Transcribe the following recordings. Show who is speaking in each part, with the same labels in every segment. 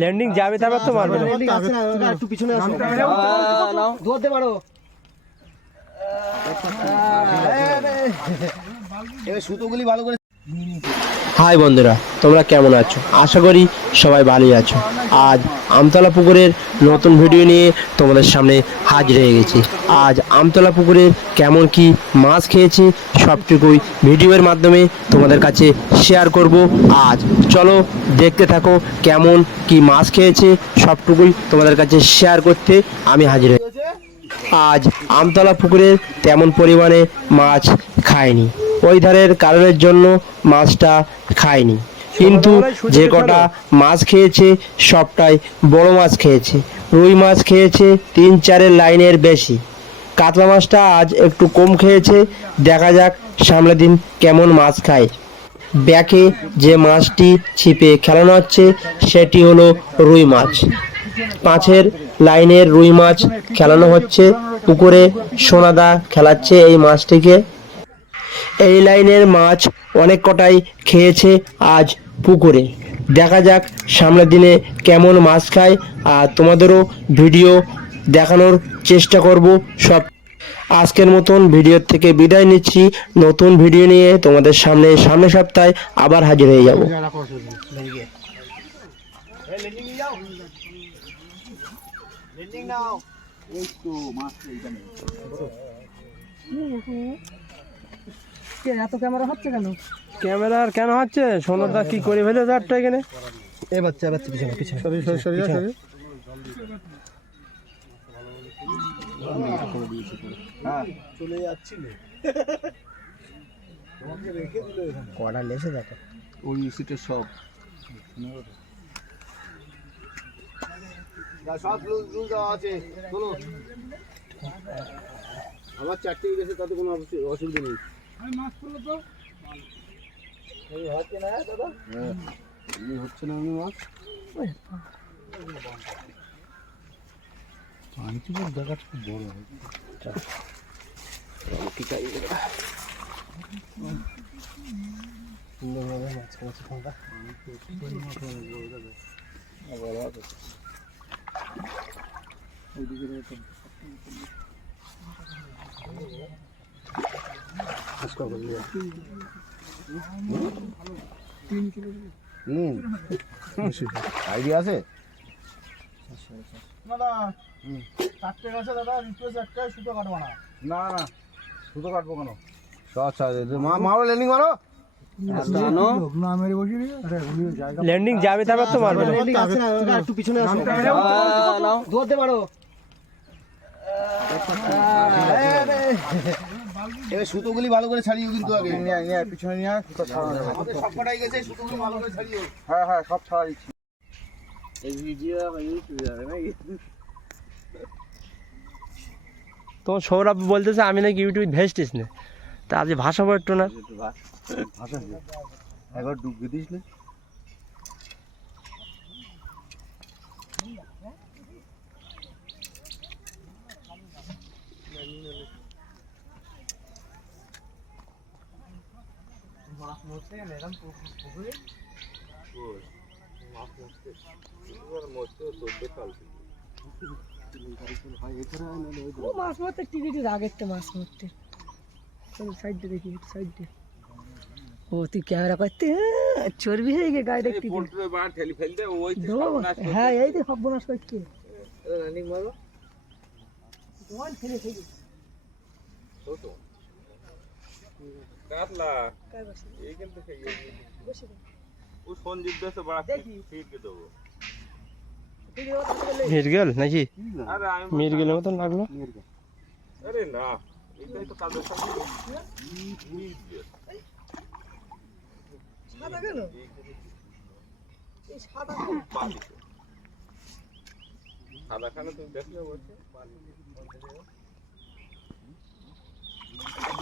Speaker 1: Landing যাবে তারপর তো মারবে।
Speaker 2: একটু পিছনে আসো। ধরতে পারো। এবার সুতোগুলি ভালো করে
Speaker 1: হাই বন্ধুরা, তোমরা কেমন আছো? আশা করি সবাই ভালোই আছো। আজ আমতলা পুকুরের নতুন ভিডিও নিয়ে তোমাদের সামনে হাজির হয়ে গেছি। আজ আমতলা পুকুরের কেমন কি মাছ খেয়েছি, সবটুকুই ভিডিওর মাধ্যমে তোমাদের কাছে শেয়ার করব। আজ চলো দেখতে থাকো কেমন কি মাছ খেয়েছে, সবটুকুই তোমাদের কাছে শেয়ার করতে আমি হাজির আজ আমতলা পুকুরে তেমন পরিমাণে মাছ খায়নি ওই ধারের কারণের জন্য মাছটা খায়নি। কিন্তু যে কটা মাছ খেয়েছে, সবটাই বড় মাছ খেয়েছে। রুই মাছ খেয়েছে তিন চারের লাইনের বেশি। কাতলা মাছটা আজ একটু কম খেয়েছে। দেখা যাক সামনে দিন কেমন মাছ খায়। ব্যাকে যে মাছটি ছিপে খেলানো হচ্ছে, সেটি হলো রুই মাছ। পাঁচের লাইনের রুই মাছ খেলানো হচ্ছে। পুকুরে সোনাদা খেলাচ্ছে এই মাছটিকে। এই লাইনের মাছ অনেক কটাই খেয়েছে আজ পুকুরে। দেখা যাক সামনের দিনে কেমন মাছ খায় আর তোমাদেরও ভিডিও দেখানোর চেষ্টা করব সব। আজকের মতন ভিডিওর থেকে বিদায় নিচ্ছি। নতুন ভিডিও নিয়ে তোমাদের সামনে সামনে সপ্তাহে আবার হাজির হয়ে যাব।
Speaker 2: এত ক্যামেরা হচ্ছে কেন?
Speaker 1: ক্যামেরার কেন হচ্ছে? সোনাদা কি করে ফেলে চারটা এখানে?
Speaker 2: এ বাচ্চা বাচ্চা পিছনে পিছনে
Speaker 1: সরি সরি সরি সরি।
Speaker 2: চলে যাচ্ছিলে কড়া লেসে দেখো। ওই সিটে সব। আছে। চলো আমার চারটে গেছে তাতে কোনো অসু- অসুবিধা নেই। এই হচ্ছে না দাদা? হ্যাঁ এই হচ্ছে না আমি মাছ। দেখা খুব বড় সুন্দরভাবে মাছ খাওয়াচ্ছে আইডিয়া আছে চারটে গেছে দাদা রিকোয়েস্ট একটাই সুতো কাটবো না না না সুতো কাটবো কেন আচ্ছা মা মারো ল্যান্ডিং মারো
Speaker 1: ল্যান্ডিং যাবে তারপর তো মারবে
Speaker 2: একটু পিছনে আসো ধরতে পারো এবার সুতোগুলি ভালো করে ছাড়িও কিন্তু আগে। পিছনে নিয়ে কটাই গেছে সুতোগুলি ভালো করে ছাড়িও হ্যাঁ হ্যাঁ সব ছাড়া দিচ্ছি। এই ভিডিও ইউটিউবে যাবে নাকি
Speaker 1: তোমার সৌরভ বলতেছে আমি নাকি ইউটিউব ভেস্টিস না। তা আজ ভাষা একটু না।
Speaker 2: ভাষা। একবার দিস না।
Speaker 3: ও মাছ মারতে টিকিটের আগের তো মাছ মারতে সাইডে দেখি সাইডে ও তুই ক্যামেরা করতে আহ, চর্বি হয়ে গে গায়ে দেখতে হ্যাঁ এই তো সর্বনাশ করছে তোমার ফেলে ফেলে
Speaker 4: কাতলা।
Speaker 3: বসে?
Speaker 4: এইখান থেকে। ও সঞ্জীব দাসে বাড়া
Speaker 3: দেখি।
Speaker 4: দেবো।
Speaker 3: গেলে
Speaker 1: মির্গেল নাকি?
Speaker 4: আরে আমি
Speaker 1: মির্গেলের মতন লাগল।
Speaker 4: আরে না এটাই তো সঙ্গে
Speaker 3: সাদা কেন? সাদা
Speaker 4: সাদা খানে তুমি দেখলে বলছে?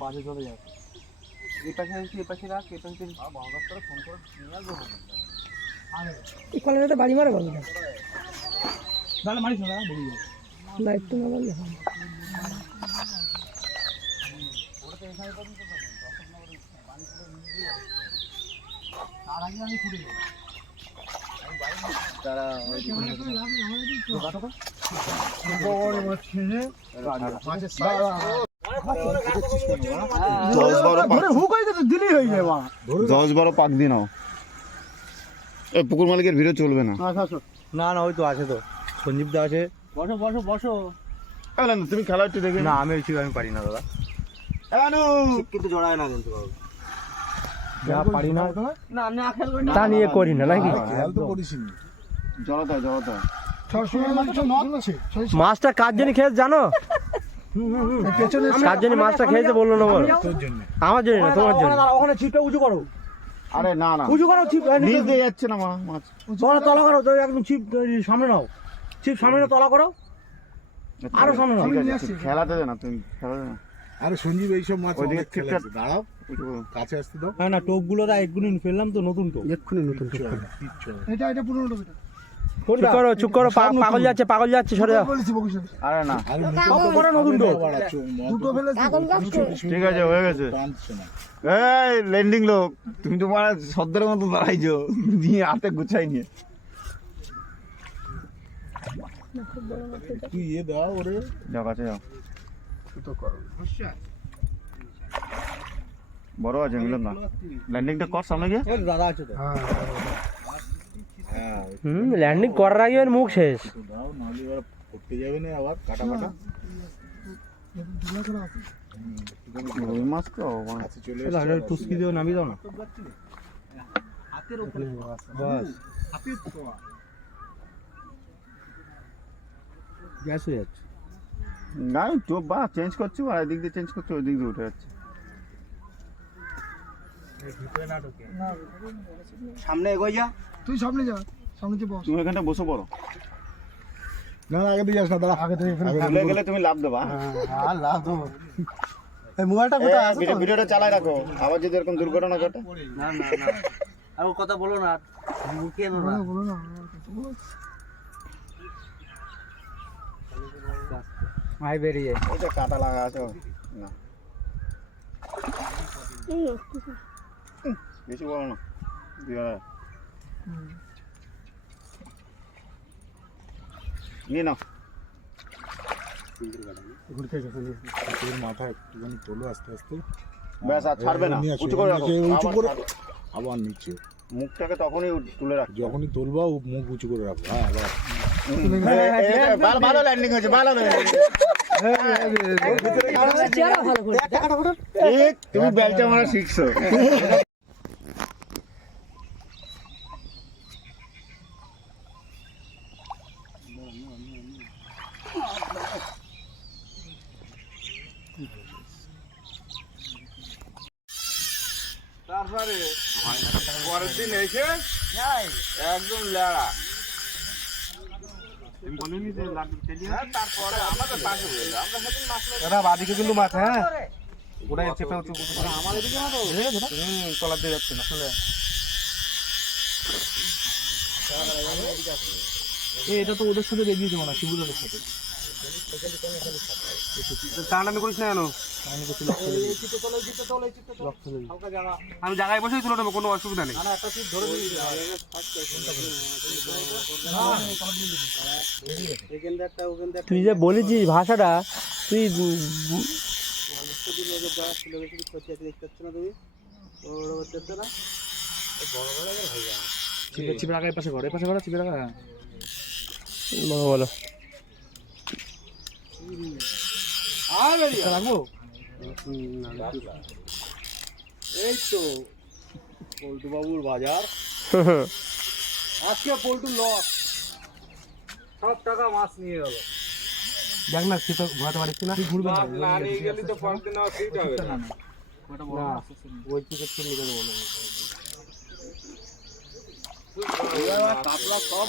Speaker 2: বাজে চলে যাবে এই পাশে আসছি এই পাশে রাখ এই পাশে করে ফোন করে নিয়ে আসব
Speaker 3: এই কলেজে বাড়ি মারা গেল না
Speaker 2: তাহলে মারিস না বেরিয়ে
Speaker 3: না একটু না বললে
Speaker 2: তার আগে আমি ছুটে যাব তারা
Speaker 5: দশ বারো পাক
Speaker 2: হুক গেছে দিলেই হয়ে যাবে
Speaker 5: দশ বারো পাক দিয়ে নাও। পুকুর মালিকের ভিড়ও চলবে না।
Speaker 2: না না ওই তো আছে তো। সঞ্জীব দা আছে। বসো বসো বসো।
Speaker 5: না, তুমি খেলা একটু দেখে
Speaker 2: না আমি ঠিক আমি পারি না দাদা। কিন্তু জড়ায় না কিন্তু পারি না।
Speaker 1: তা নিয়ে করি না নাকি?
Speaker 5: জড়াতে জড়াতে।
Speaker 1: মাছটা কার জন্য খেয়ে জানো? কার জন্য মাছটা খেয়েছে বলল না বলো। আমার জন্য না তোমার জন্য।
Speaker 2: ওখানে ছিপটা উঁচু করো।
Speaker 5: আরে না না।
Speaker 2: উঁচু করো ছিপ
Speaker 5: নিচ দিয়ে যাচ্ছে না মাছ।
Speaker 2: তোমরা তলা করো তো একদম ছিপ সামনে নাও। ছিপ সামনে তলা করো। আরও সামনে নাও।
Speaker 5: খেলাতে দে না তুমি খেলাতে না।
Speaker 6: আরে সঞ্জীব এইসব মাছ অনেক দাঁড়াও। কাছে আসতে দাও।
Speaker 2: না না টোপগুলো এক্ষুনি ফেললাম তো নতুন টোপ।
Speaker 1: এক্ষুনি নতুন। চুপ করো চুপ করো পাগল যাচ্ছে পাগল যাচ্ছে সরে যাও
Speaker 5: আরে না
Speaker 2: বড় নতুন
Speaker 5: ঠিক আছে হয়ে গেছে এই ল্যান্ডিং লোক তুমি তো মানে সদ্যের মতো দাঁড়াইছো নিয়ে হাতে গুছাই নিয়ে
Speaker 6: তুই ইয়ে দাও ওরে
Speaker 5: যাও কাছে যাও বড় আছে মিলন না ল্যান্ডিংটা কর সামনে গিয়ে
Speaker 2: দাদা আছে তো
Speaker 6: হ্যাঁ
Speaker 1: হুম ল্যান্ডিং করার আগে ওর মুখ শেষ
Speaker 6: একটু দাও নাহলে এবার পড়তে যাবে না আবার কাটা কাটা
Speaker 5: ওই মাছ তো মানে
Speaker 6: কাছে চলে
Speaker 2: দাদা
Speaker 6: এসছে
Speaker 2: টুসকি দিও নামিয়ে দাও না বাস গ্যাস হয়ে যাচ্ছে।
Speaker 5: না তো বা চেঞ্জ করছি আর এদিক দিয়ে চেঞ্জ করছি ওই দিক দিয়ে উঠে যাচ্ছে।
Speaker 2: সামনে এগোয় যা।
Speaker 3: তুই সামনে যা সামনে যে বস।
Speaker 5: তুমি এখানটা বসে পড়ো।
Speaker 6: না আগে দিয়ে যাস না দাঁড়া। আগে থেকে
Speaker 5: ভুলে গেলে তুমি লাভ দেবা
Speaker 2: আর লাভ তো এই মোবাইলটা
Speaker 5: এ, ভিডিও- ভিডিওটা চালাই রাখো। আবার যদি এরকম দুর্ঘটনা ঘটে।
Speaker 2: না না না। আর কথা বলো না। মুখে না।
Speaker 3: বলো না
Speaker 2: মাই বেরিয়ে।
Speaker 5: ওই কাটা লাগা আছে। না। বেশি বড় না দুই হাজার। নিয়ে নাও।
Speaker 6: তোর মাথা একটুখানি তোলো আস্তে আস্তে।
Speaker 5: ব্যাস আর ছাড়বে না। উঁচু করে রাখো।
Speaker 6: উঁচু
Speaker 5: আবার
Speaker 6: করে আবার নিচে।
Speaker 5: মুখটাকে তখনই তুলে রাখো।
Speaker 6: যখনই তুলবা ও মুখ উঁচু করে রাখব। হ্যাঁ আবার।
Speaker 5: ভালো ভালো ল্যান্ডিং হয়েছে। ভালো তুমি বেলচা মারা শিখছো।
Speaker 4: পরের দিন এসে একদম লেড়া। হ্যাঁ, তারপরে আমাদের পাশে রইল। আমরা সেদিন মাছ
Speaker 2: দাদা বাদিকে কিন্তু মাছ হ্যাঁ? ওটাই চেপে তলার দিয়ে যাচ্ছে না। এটা তো ওদের সাথে বেরিয়ে যাব না শিবুদের সাথে। টানাটানি করিস না কেন? আমি জায়গায় বসেই তুলে নেব কোনো অসুবিধা নেই।
Speaker 1: তুই যে বলেছিস ভাষাটা তুই উম, উম,
Speaker 2: চিপে চিপে রাখা পাশে ঘর পাশে ঘর চিপে রাখা।
Speaker 1: বলো বলো।
Speaker 2: রাখব এই তো পল্টু বাবুর বাজার আজকে পল্টু লস সব টাকা মাছ নিয়ে গেল দেখ না সে তো ঘোরাতে পারিস না ঘুরবে
Speaker 4: মাছ না নিয়ে গেলে তো পরের দিন আবার ফিরতে হবে না।
Speaker 2: ওই টিকিট কিনে দেবো
Speaker 3: কাতলা সব